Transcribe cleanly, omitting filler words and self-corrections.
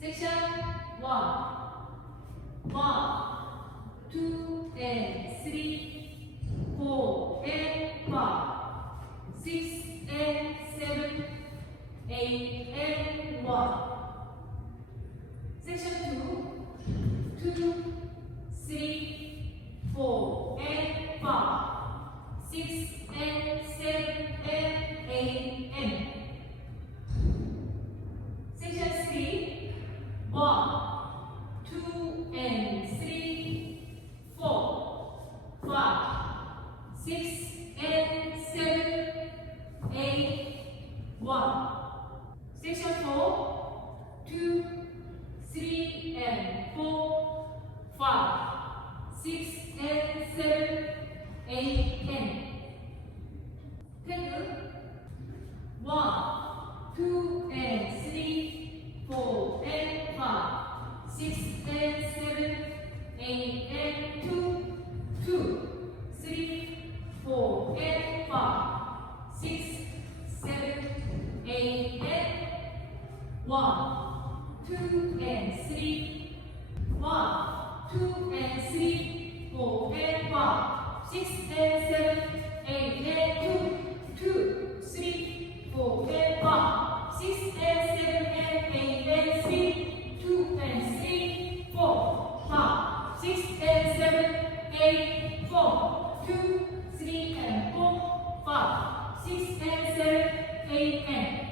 Section 1, 2 and 3, 4 and 5, 6 and 7, 8 and 1. Section 2, 2, 3, 4 and 5, 6 and 7 and 8 and. Section 3, 1, 2 and 3, 4, 5, 6 and 7, 8, 1. Section 4, 2, 3 and 4, 5, 6 and 7, 8 and. Tag 1, 2 and 3, 4 and 5, 6 and 7, 8 and 2, 2, 3, 4 and 5, 6, 7, 8 and 1, 2 and 3, 1, 2 and 3, 4 and 5, 6 and 7, 8 and 2, 2, 3, 4 and 5, 6 and 7 and 8 and 3, 2 and 3, 4, 5, 6 and 7, 8, 4, 2, 3 and 4, 5, 6 and 7, 8 and.